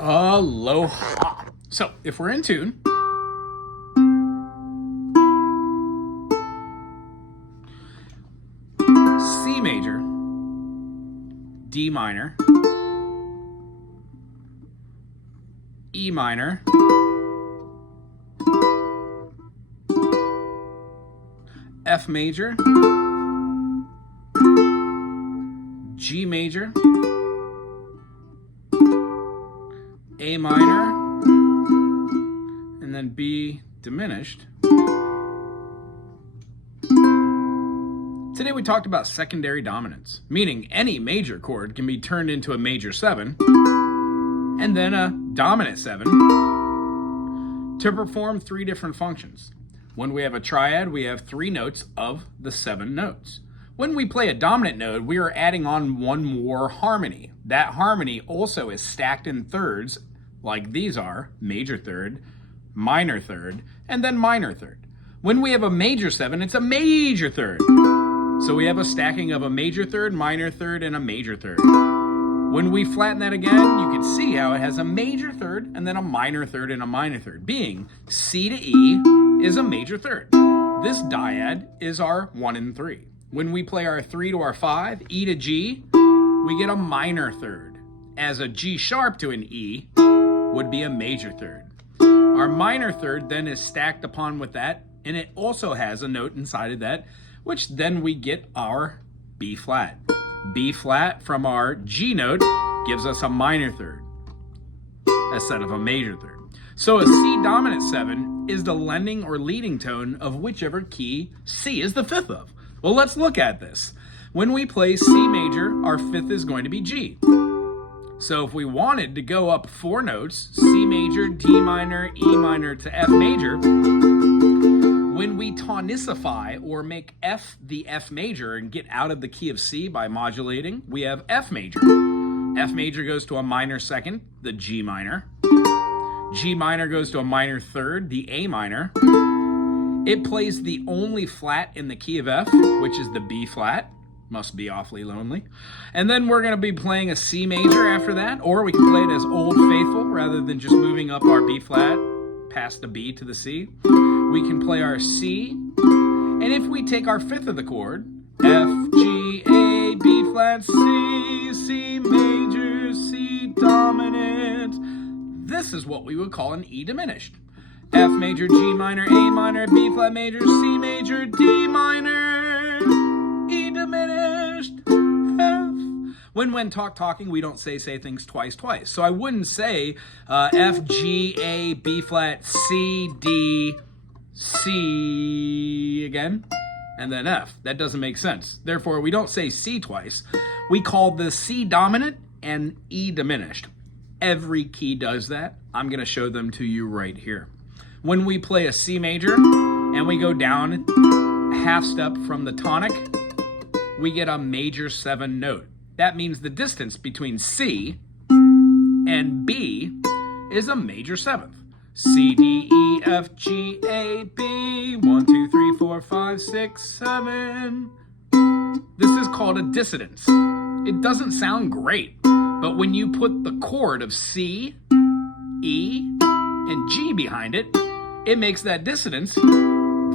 Aloha. So, if we're in tune, C major, D minor, E minor, F major, G major, A minor, and then B diminished. Today we talked about secondary dominants, meaning any major chord can be turned into a major 7 and then a dominant 7 to perform 3 different functions. When we have a triad, we have 3 notes of the 7 notes. When we play a dominant node, we are adding on one more harmony. That harmony also is stacked in thirds, like these are, major third, minor third, and then minor third. When we have a major 7, it's a major third. So we have a stacking of a major third, minor third, and a major third. When we flatten that again, you can see how it has a major third and then a minor third and a minor third, being C to E is a major third. This dyad is our 1 and 3. When we play our 3 to our 5, E to G, we get a minor third, as a G sharp to an E would be a major third. Our minor third then is stacked upon with that, and it also has a note inside of that, which then we get our B flat. B flat from our G note gives us a minor third instead of a major third. So a C dominant 7 is the lending or leading tone of whichever key C is the 5th of. Well, let's look at this. When we play C major, our 5th is going to be G. So if we wanted to go up 4 notes, C major, D minor, E minor to F major, when we tonicify or make F the F major and get out of the key of C by modulating, we have F major. F major goes to a minor 2nd, the G minor. G minor goes to a minor 3rd, the A minor. It plays the only flat in the key of F, which is the B flat. Must be awfully lonely. And then we're going to be playing a C major after that, or we can play it as Old Faithful rather than just moving up our B flat past the B to the C. We can play our C, and if we take our 5th of the chord, F, G, A, B flat, C, C major, C dominant, this is what we would call an E diminished. F major, G minor, A minor, B flat major, C major, D minor, E diminished, F. When talking, we don't say things twice. So I wouldn't say F, G, A, B flat, C, D, C again, and then F. That doesn't make sense. Therefore, we don't say C twice. We call the C dominant and E diminished. Every key does that. I'm going to show them to you right here. When we play a C major and we go down half step from the tonic, we get a major 7 note. That means the distance between C and B is a major 7th. C, D, E, F, G, A, B, 1, 2, 3, 4, 5, 6, 7. This is called a dissonance. It doesn't sound great, but when you put the chord of C, E, and G behind it, it makes that dissonance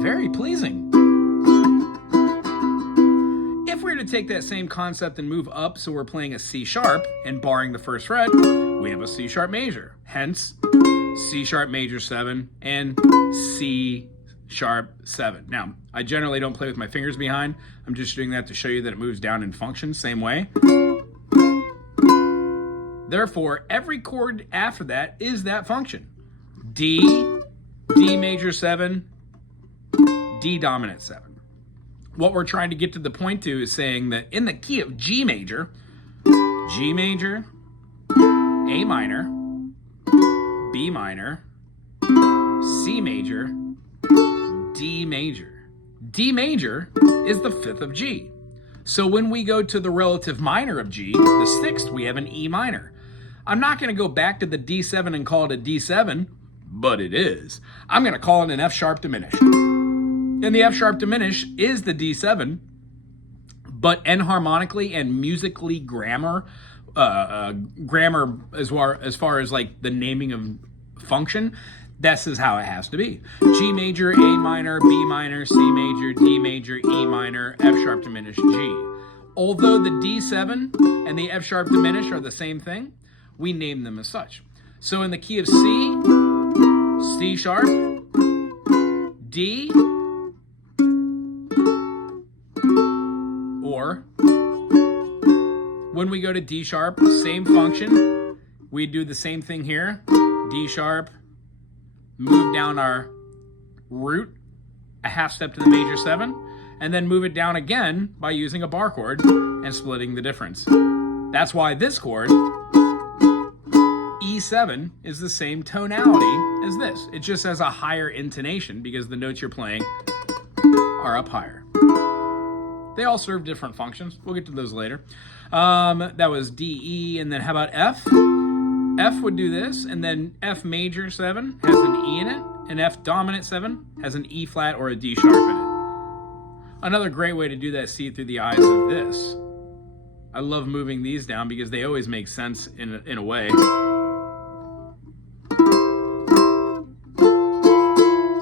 very pleasing. If we were to take that same concept and move up, so we're playing a C sharp, and barring the 1st fret, we have a C sharp major. Hence, C sharp major 7 and C sharp 7. Now, I generally don't play with my fingers behind. I'm just doing that to show you that it moves down in function, same way. Therefore, every chord after that is that function. D, D major 7, D dominant 7. What we're trying to get to the point to is saying that in the key of G major, A minor, B minor, C major, D major. D major is the 5th of G. So when we go to the relative minor of G, the 6th, we have an E minor. I'm not going to go back to the D7 and call it a D7, but it is. I'm going to call it an F sharp diminished. And the F sharp diminished is the D7, but enharmonically and musically grammar grammar as far as like the naming of function, this is how it has to be. G major, A minor, B minor, C major, D major, E minor, F sharp diminished, G. Although the D7 and the F sharp diminished are the same thing, we name them as such. So in the key of C, C sharp, D, or when we go to D sharp, same function, we do the same thing here. D sharp, move down our root a half step to the major 7, and then move it down again by using a bar chord and splitting the difference. That's why this chord, E7, is the same tonality as this. It just has a higher intonation because the notes you're playing are up higher. They all serve different functions. We'll get to those later. That was D, E, and then how about F? F would do this, and then F major 7 has an E in it, and F dominant 7 has an E flat or a D sharp in it. Another great way to do that, see it through the eyes of this. I love moving these down because they always make sense in a way.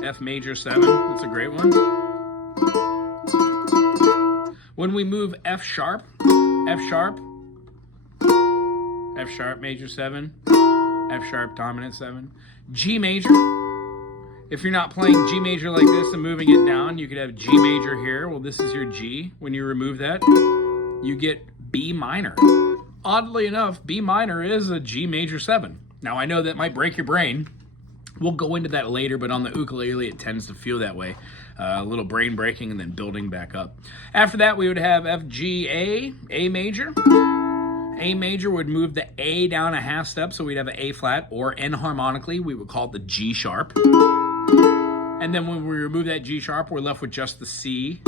F major 7, that's a great one. When we move F sharp, F sharp, F sharp major 7, F sharp dominant 7, G major. If you're not playing G major like this and moving it down, you could have G major here. Well, this is your G. When you remove that, you get B minor. Oddly enough, B minor is a G major 7. Now, I know that might break your brain. We'll go into that later, but on the ukulele, it tends to feel that way. A little brain breaking and then building back up. After that, we would have F, G, A major. A major would move the A down a half step, so we'd have an A flat, or enharmonically, we would call it the G sharp. And then when we remove that G sharp, we're left with just the C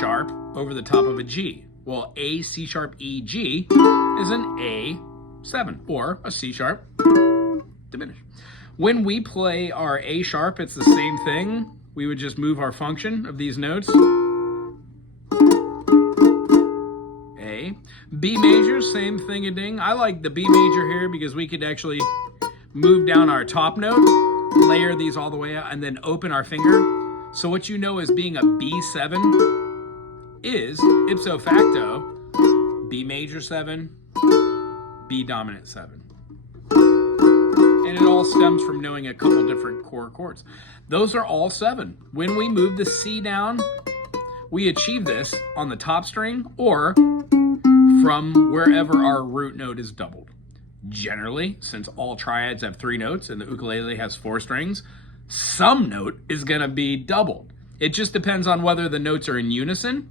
sharp over the top of a G. Well, A, C sharp, E, G is an A7, or a C sharp diminished. When we play our A sharp, it's the same thing. We would just move our function of these notes. A. B major, same thing-a-ding. I like the B major here because we could actually move down our top note, layer these all the way out, and then open our finger. So what you know as being a B7 is, ipso facto, B major 7, B dominant 7. And it all stems from knowing a couple different core chords. Those are all 7. When we move the C down, we achieve this on the top string or from wherever our root note is doubled. Generally, since all triads have 3 notes and the ukulele has 4 strings, some note is going to be doubled. It just depends on whether the notes are in unison,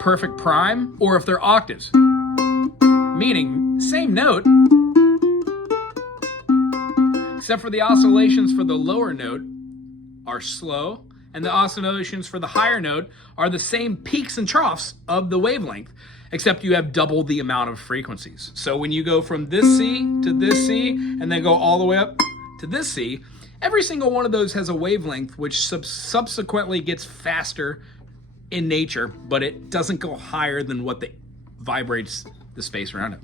perfect prime, or if they're octaves. Meaning, same note, except for the oscillations for the lower note are slow, and the oscillations for the higher note are the same peaks and troughs of the wavelength, except you have double the amount of frequencies. So when you go from this C to this C, and then go all the way up to this C, every single one of those has a wavelength which subsequently gets faster in nature, but it doesn't go higher than what vibrates the space around it.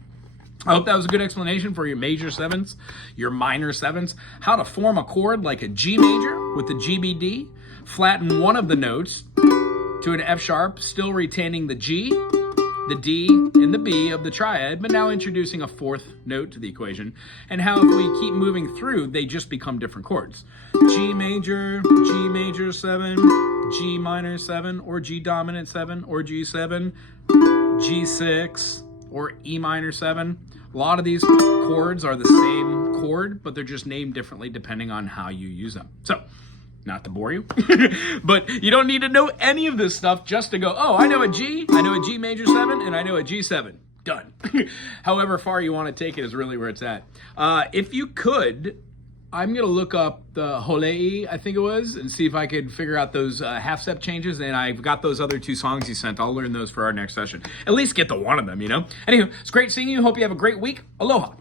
I hope that was a good explanation for your major 7s, your minor 7s, how to form a chord like a G major with the GBD, flatten one of the notes to an F sharp, still retaining the G, the D, and the B of the triad, but now introducing a 4th note to the equation, and how if we keep moving through, they just become different chords. G major 7, G minor 7, or G dominant 7, or G7, G6, or E minor 7. A lot of these chords are the same chord, but they're just named differently depending on how you use them. So, not to bore you, but you don't need to know any of this stuff just to go, oh, I know a G major 7, and I know a G7. Done. However far you want to take it is really where it's at. If you could, I'm going to look up the Holei, I think it was, and see if I could figure out those half-step changes, and I've got those other 2 songs you sent. I'll learn those for our next session. At least get the one of them, you know? Anywho, it's great seeing you. Hope you have a great week. Aloha.